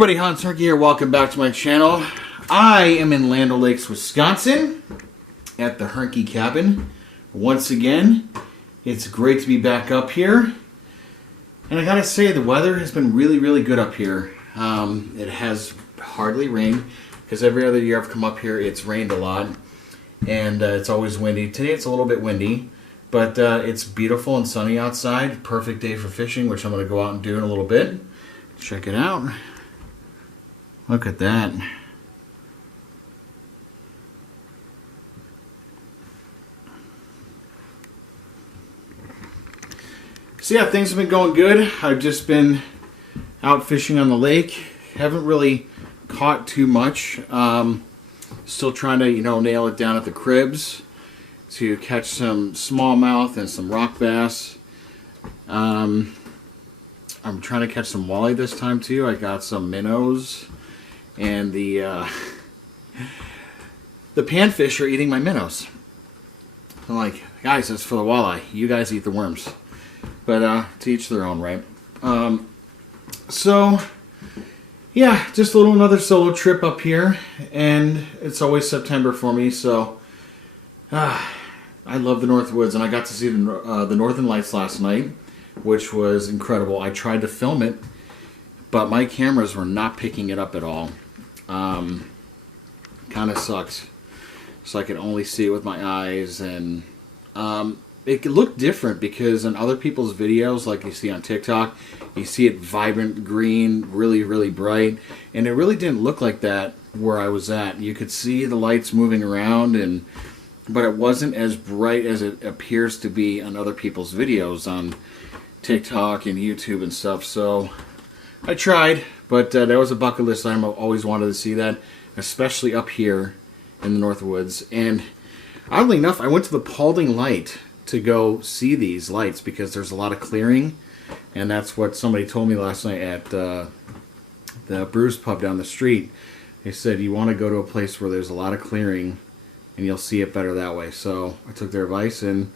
everybody, Hans Hernke here. Welcome back to my channel. I am in Land O'Lakes, Wisconsin at the Hernke cabin. Once again, it's great to be back up here. And I gotta say, the weather has been really good up here. It has hardly rained because every other year I've come up here, it's rained a lot. And it's always windy. Today it's a little bit windy, but it's beautiful and sunny outside. Perfect day for fishing, which I'm going to go out and do in a little bit. Check it out. Look at that. So yeah, things have been going good. I've just been out fishing on the lake. Haven't really caught too much. Still trying to, nail it down at the cribs to catch some smallmouth and some rock bass. I'm trying to catch some walleye this time too. I got some minnows. And the panfish are eating my minnows. I'm like, guys, that's for the walleye. You guys eat the worms. But to each their own, right? So, yeah, just another solo trip up here. And it's always September for me, so I love the North Woods. And I got to see the Northern Lights last night, which was incredible. I tried to film it, but my cameras were not picking it up at all. Kind of sucks. So I could only see it with my eyes, and it looked different because in other people's videos, like you see on TikTok, you see it vibrant green, really bright, and it really didn't look like that where I was at. You could see the lights moving around, but it wasn't as bright as it appears to be on other people's videos on TikTok and YouTube and stuff. So I tried, but that was a bucket list item. I've always wanted to see that, especially up here in the North Woods. And oddly enough, I went to the Paulding Light to go see these lights because there's a lot of clearing, and that's what somebody told me last night at the Brews Pub down the street. They said you want to go to a place where there's a lot of clearing and you'll see it better that way. So I took their advice, and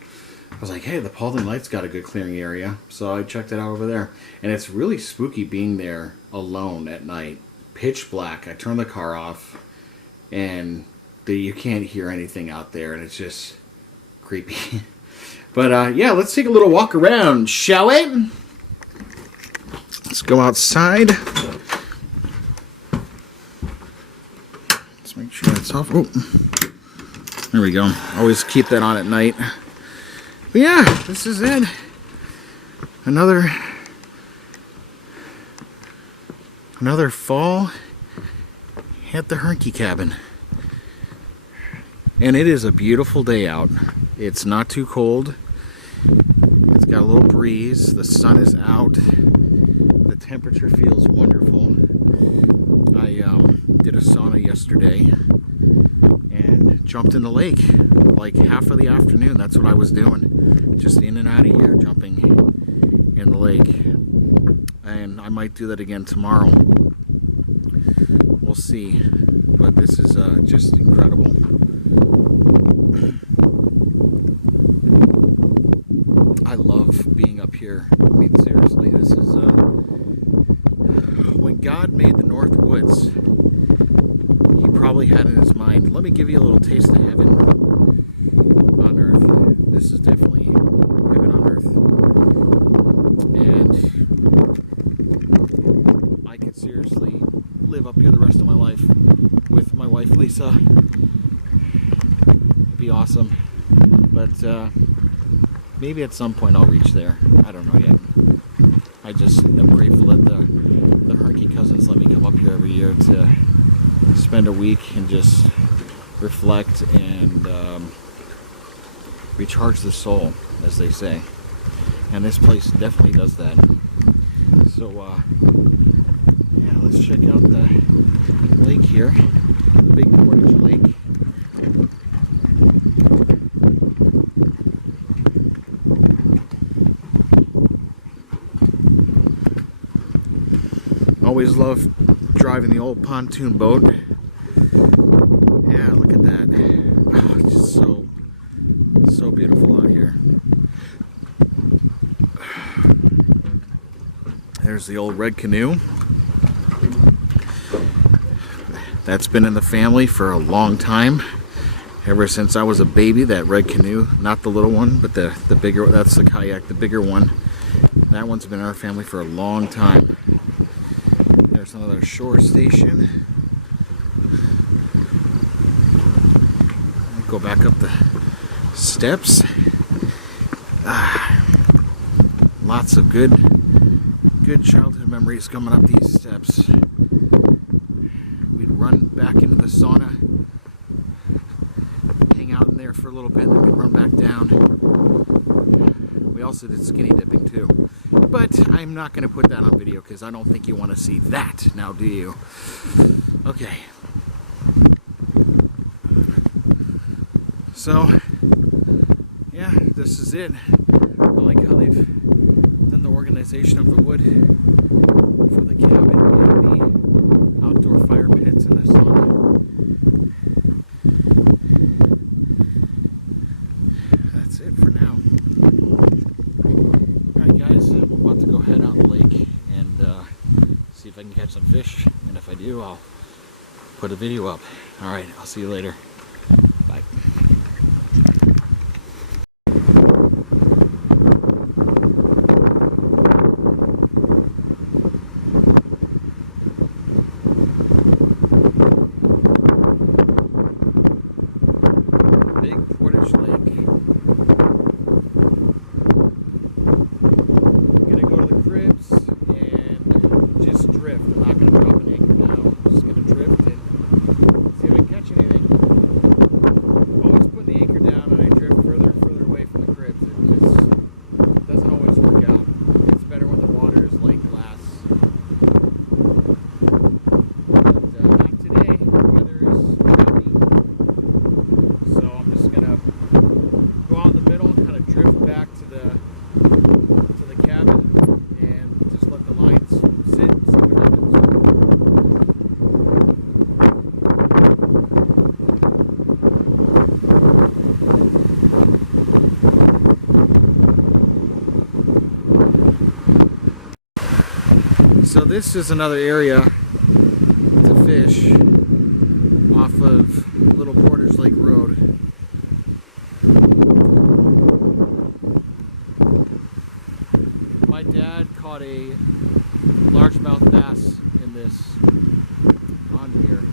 I was like, hey, the Paulding Light's got a good clearing area. So I checked it out over there. And it's really spooky being there alone at night. Pitch black. I turned the car off, and you can't hear anything out there, and it's just creepy. But yeah, let's take a little walk around, shall we? Let's go outside. Let's make sure it's off. Oh, there we go. Always keep that on at night. But yeah, this is it. Another fall at the Hernke cabin. And it is a beautiful day out. It's not too cold. It's got a little breeze. The sun is out. The temperature feels wonderful. I did a sauna yesterday and jumped in the lake like half of the afternoon. That's what I was doing. Just in and out of here, jumping in the lake. And I might do that again tomorrow. We'll see. But this is just incredible. I love being up here. I mean, seriously, this is when God made the North Woods, he probably had in his mind, let me give you a little taste of heaven on earth. This is definitely heaven on earth. And I could seriously live up here the rest of my life with my wife Lisa. It'd be awesome. But maybe at some point I'll reach there. I don't know yet. I just am grateful that the Hernke cousins let me come up here every year to spend a week and just reflect and recharge the soul, as they say. And this place definitely does that. So, yeah, let's check out the lake here. The Big Portage Lake. Always love driving the old pontoon boat. Yeah, look at that. Oh, it's just so beautiful out here. There's the old red canoe. That's been in the family for a long time. Ever since I was a baby, that red canoe, not the little one, but the bigger, that's the kayak, the bigger one. That one's been in our family for a long time. There's another shore station. Go back up the steps. Lots of good childhood memories coming up these steps. We'd run back into the sauna, hang out in there for a little bit, then we'd run back down. We also did skinny dipping too. But I'm not going to put that on video because I don't think you want to see that, now do you? Okay. So, yeah, this is it. I like how they've done the organization of the wood for the cabin and the outdoor fire pits and the sauna. That's it for now. Alright guys, I'm about to go head out the lake and see if I can catch some fish. And if I do, I'll put a video up. Alright, I'll see you later. Bye. So this is another area to fish off of Little Porter's Lake Road. My dad caught a largemouth bass in this pond here,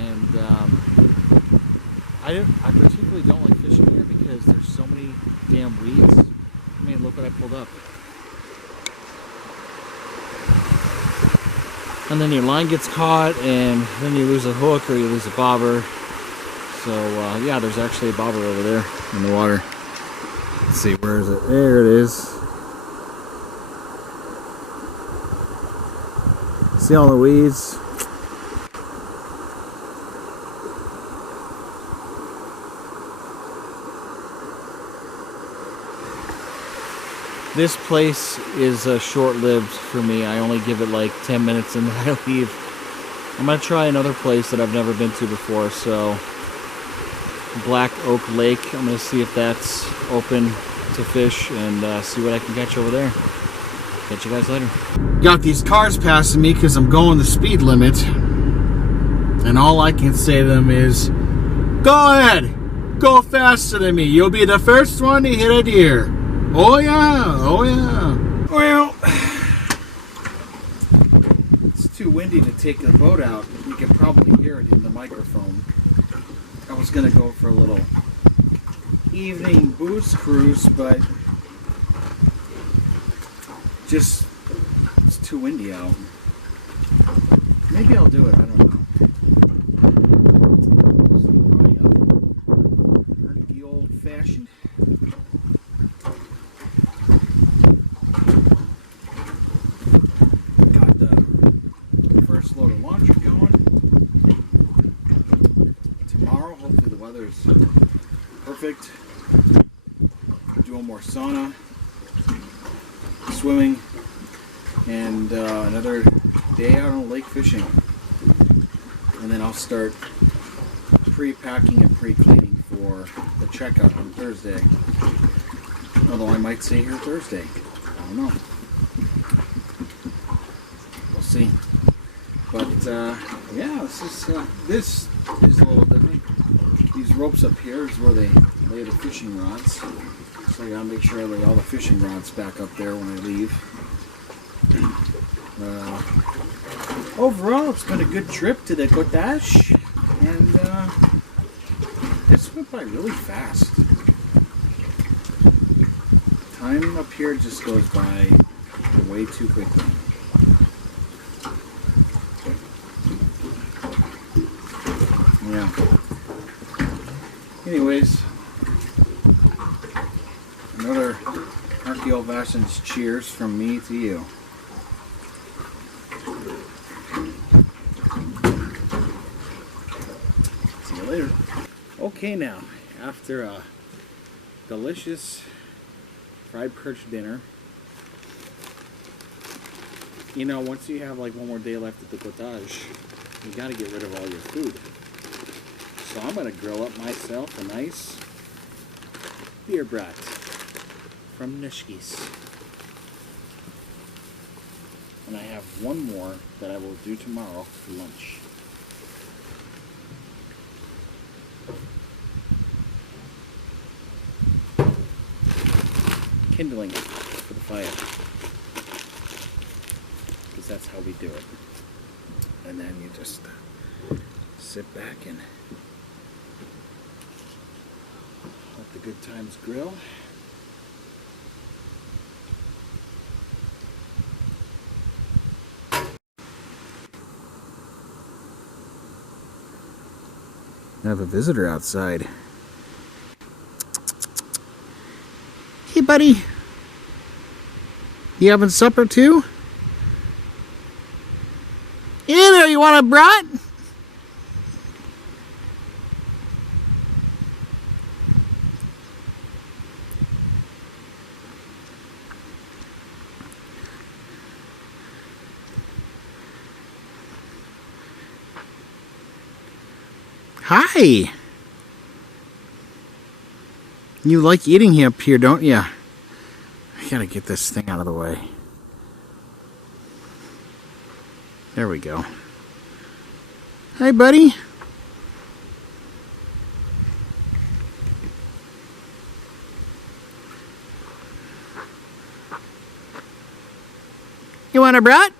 and I particularly don't like fishing here because there's so many damn weeds. I mean, look what I pulled up. And then your line gets caught, and then you lose a hook or you lose a bobber. So yeah, there's actually a bobber over there in the water. Let's see, where is it? There it is. See all the weeds? This place is short-lived for me. I only give it like 10 minutes and then I leave. I'm going to try another place that I've never been to before. So, Black Oak Lake. I'm going to see if that's open to fish and see what I can catch over there. Catch you guys later. Got these cars passing me because I'm going the speed limit. And all I can say to them is, go ahead! Go faster than me. You'll be the first one to hit a deer. Oh yeah, oh yeah. Well, it's too windy to take the boat out. You can probably hear it in the microphone. I was gonna go for a little evening booze cruise, but just it's too windy out. Maybe I'll do it, I don't know. Hernke old-fashioned. Load of launcher going. Tomorrow, hopefully the weather's perfect. Doing more sauna, swimming, and another day out on the lake fishing. And then I'll start pre-packing and pre-cleaning for the checkout on Thursday. Although I might stay here Thursday. I don't know. We'll see. But yeah, this is a little different. These ropes up here is where they lay the fishing rods. So I gotta make sure I lay all the fishing rods back up there when I leave. Overall, it's been a good trip to the Cottage, and this went by really fast. Time up here just goes by way too quickly. Yeah. Anyways, another Hernke Old Fashioned cheers from me to you. See you later. Okay, now, after a delicious fried perch dinner, you know, once you have like one more day left at the Cottage, you got to get rid of all your food. So I'm going to grill up myself a nice beer brat from Nishki's. And I have one more that I will do tomorrow for lunch. Kindling for the fire. Because that's how we do it. And then you just sit back and let the good times grill. I have a visitor outside. Hey, buddy. You having supper too? Hey there, you want a brat? Hi. You like eating up here, don't you? I gotta get this thing out of the way. There we go. Hi, buddy. You want a brat?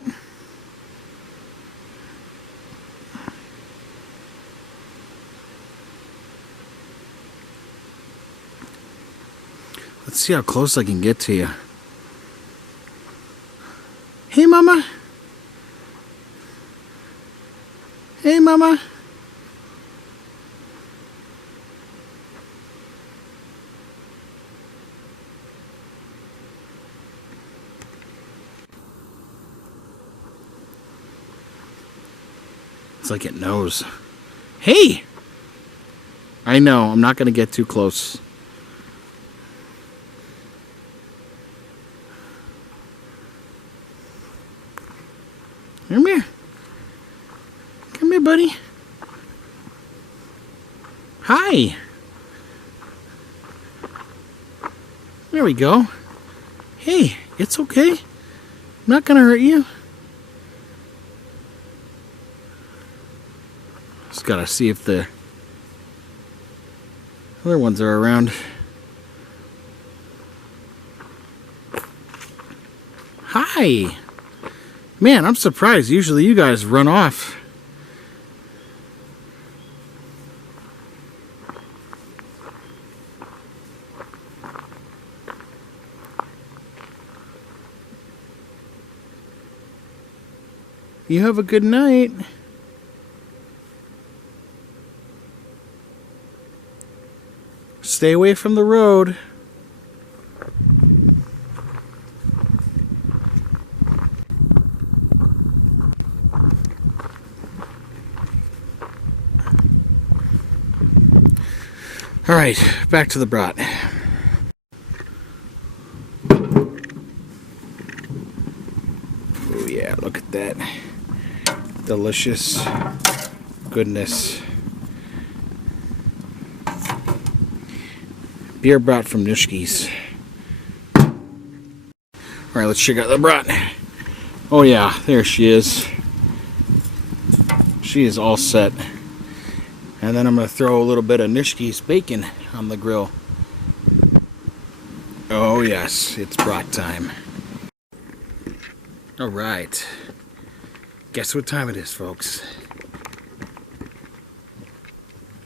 Let's see how close I can get to you. Hey, Mama. Hey, Mama. It's like it knows. Hey! I know, I'm not going to get too close. Come here. Come here, buddy. Hi. There we go. Hey, it's okay. I'm not gonna hurt you. Just gotta see if the other ones are around. Hi. Man, I'm surprised. Usually you guys run off. You have a good night. Stay away from the road. All right, back to the brat. Oh yeah, look at that. Delicious goodness. Beer brat from Nishki's. All right, let's check out the brat. Oh yeah, there she is. She is all set. And then I'm going to throw a little bit of Nishki's bacon on the grill. Oh yes, it's brat time. Alright. Guess what time it is, folks?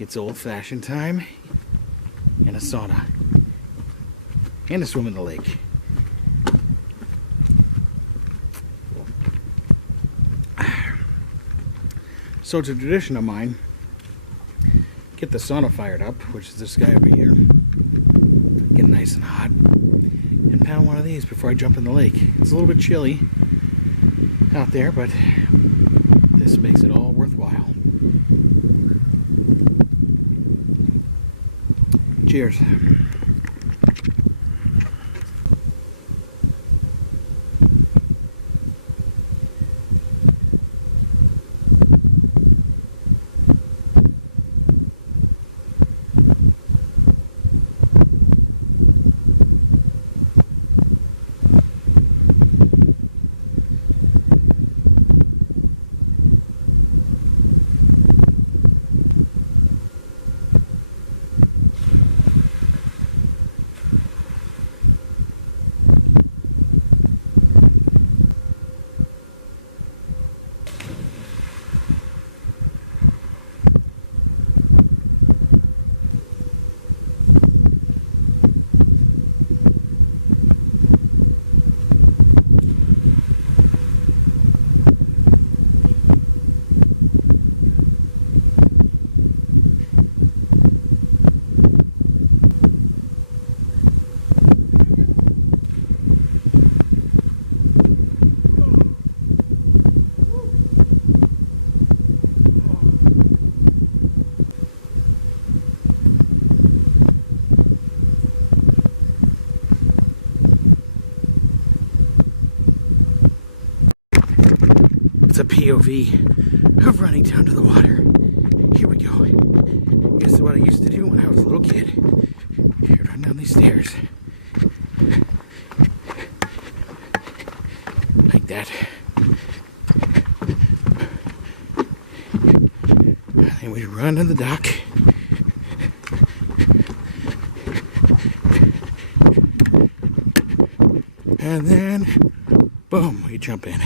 It's old-fashioned time and a sauna. And a swim in the lake. So it's a tradition of mine. Get the sauna fired up, which is this guy over here. Get nice and hot. And pound one of these before I jump in the lake. It's a little bit chilly out there, but this makes it all worthwhile. Cheers. It's a POV of running down to the water. Here we go. This is what I used to do when I was a little kid. Here, run down these stairs. Like that. And we run to the dock. And then, boom, we jump in.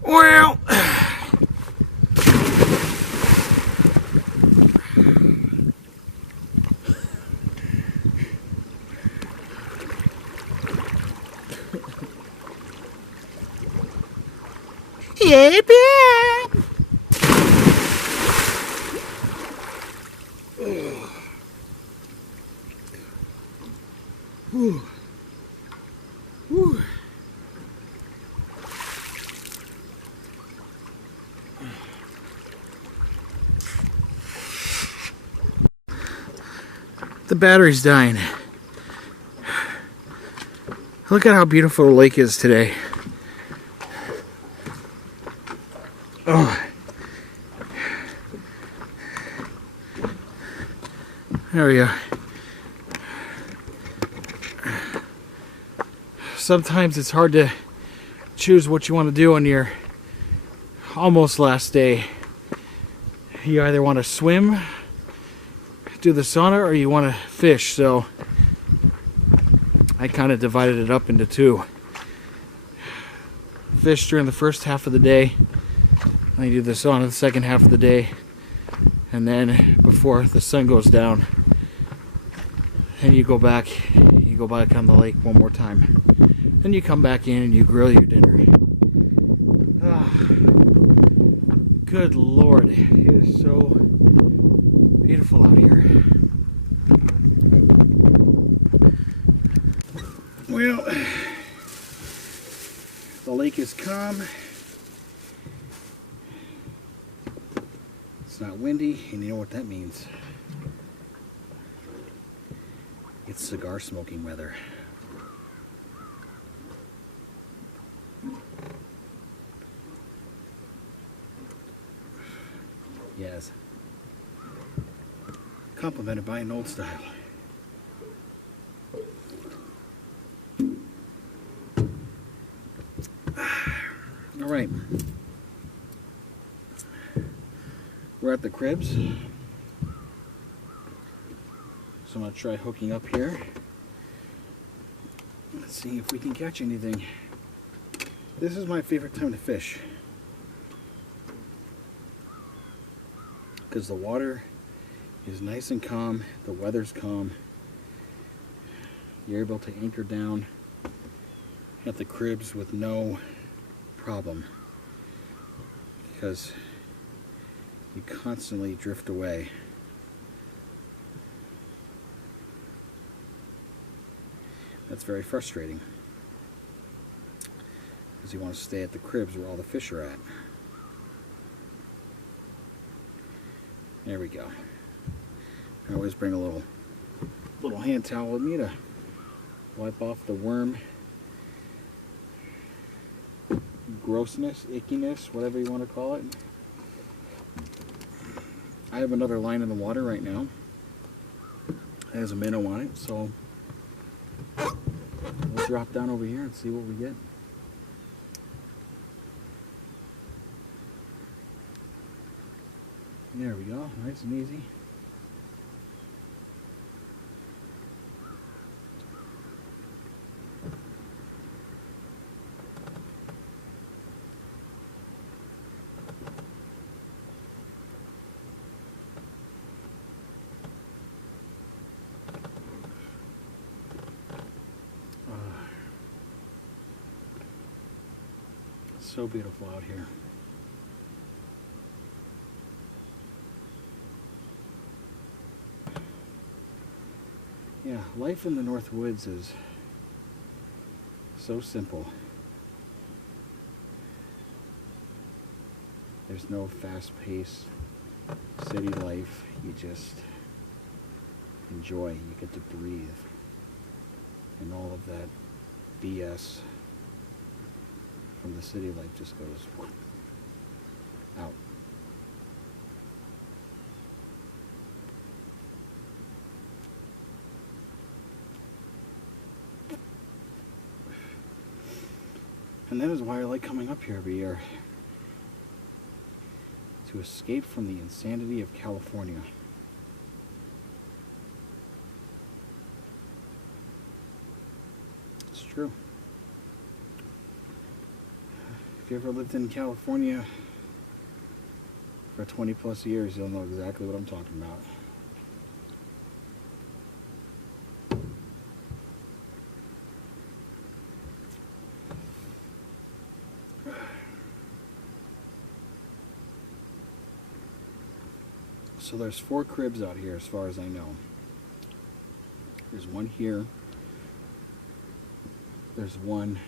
Well, yeah, babe. Whew. Whew. The battery's dying. Look at how beautiful the lake is today. Oh. There we go. Sometimes it's hard to choose what you want to do on your almost last day. You either want to swim, do the sauna, or you want to fish. So I kind of divided it up into two. Fish during the first half of the day, and I do the sauna the second half of the day, and then before the sun goes down, and you go back on the lake one more time. Then you come back in and you grill your dinner. Ah, good Lord, it is so beautiful out here. Well, the lake is calm. It's not windy, and you know what that means. It's cigar smoking weather. Yes. Complimented by an old style. All right. We're at the cribs. So I'm going to try hooking up here. Let's see if we can catch anything. This is my favorite time to fish, because the water is nice and calm, the weather's calm. You're able to anchor down at the cribs with no problem, because you constantly drift away. That's very frustrating, because you want to stay at the cribs where all the fish are at. There we go. I always bring a little hand towel with me to wipe off the worm grossness, ickiness, whatever you want to call it. I have another line in the water right now. It has a minnow on it, so we'll drop down over here and see what we get. There we go, nice and easy. So beautiful out here. Yeah, life in the North Woods is so simple. There's no fast-paced city life. You just enjoy. You get to breathe. And all of that BS from the city life just goes out. And that is why I like coming up here every year, to escape from the insanity of California. It's true. If you ever lived in California for 20 plus years, you'll know exactly what I'm talking about. So there's 4 cribs out here as far as I know. There's one here. There's one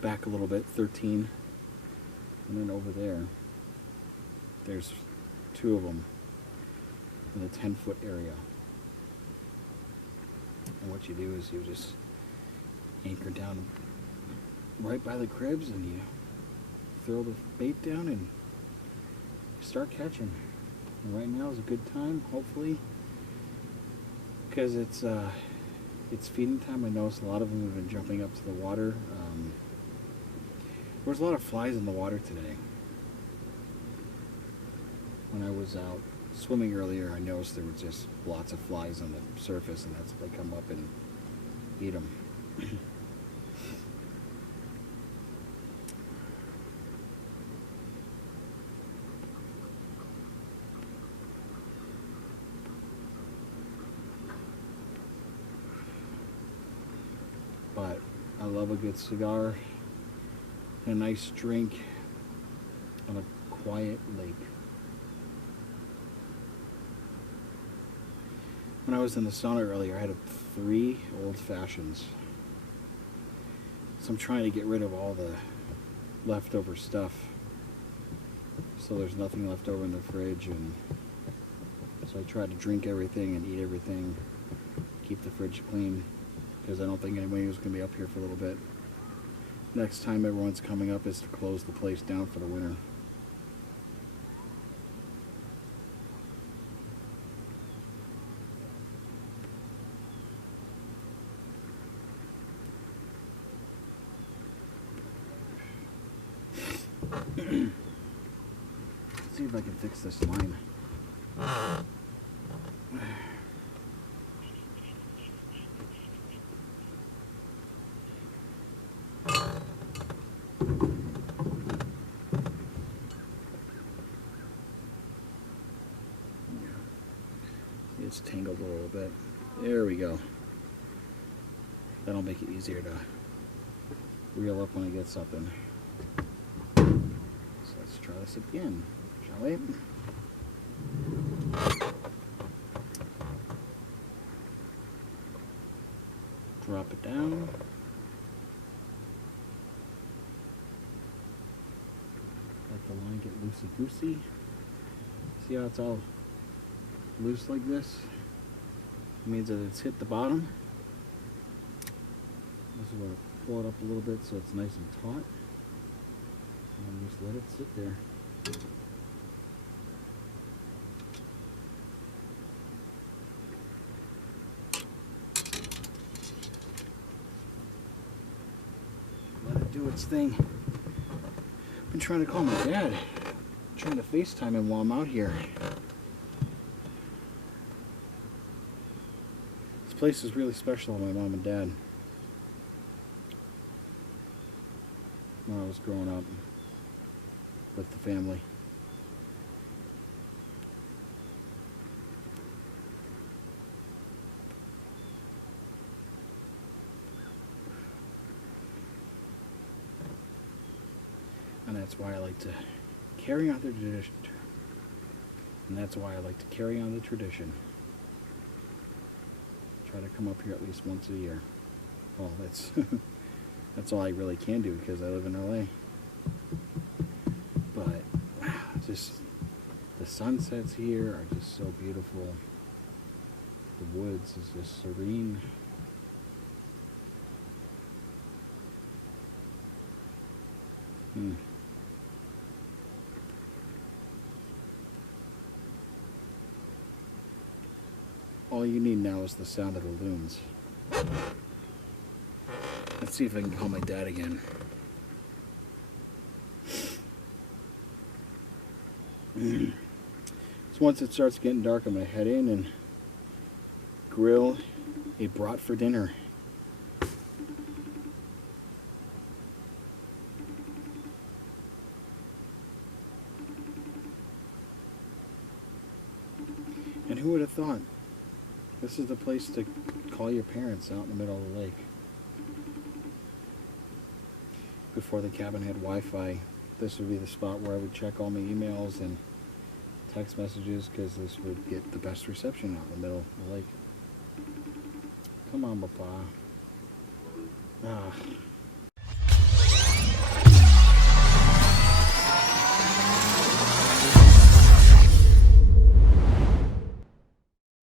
back a little bit, 13. And then over there, there's 2 of them in the 10-foot area. And what you do is you just anchor down right by the cribs and you throw the bait down and start catching. And right now is a good time, hopefully, because it's feeding time. I noticed a lot of them have been jumping up to the water. There was a lot of flies in the water today. When I was out swimming earlier, I noticed there were just lots of flies on the surface, and that's they come up and eat them. But I love a good cigar and a nice drink on a quiet lake. When I was in the sauna earlier, I had 3 old fashions. So I'm trying to get rid of all the leftover stuff, so there's nothing left over in the fridge, and so I try to drink everything and eat everything, keep the fridge clean, because I don't think anybody was going to be up here for a little bit. Next time everyone's coming up is to close the place down for the winter. Let's see if I can fix this line. It's tangled a little bit. There we go. That'll make it easier to reel up when I get something. So let's try this again, shall we? Drop it down. Let the line get loosey-goosey. See how it's all loose like this? It means that it's hit the bottom. This is where I pull it up a little bit so it's nice and taut. And just let it sit there. Let it do its thing. I've been trying to call my dad. I'm trying to FaceTime him while I'm out here. This place is really special to my mom and dad. When I was growing up with the family. And that's why I like to carry on the tradition. And that's why I like to carry on the tradition. Try to come up here at least once a year. Well, that's that's all I really can do because I live in LA. But wow, just the sunsets here are just so beautiful. The woods is just serene. All you need now is the sound of the loons. Let's see if I can call my dad again. So once it starts getting dark, I'm going to head in and grill a brat for dinner. And who would have thought? This is the place to call your parents out in the middle of the lake. Before the cabin had Wi-Fi, this would be the spot where I would check all my emails and text messages because this would get the best reception out in the middle of the lake. Come on, Papa. Ah.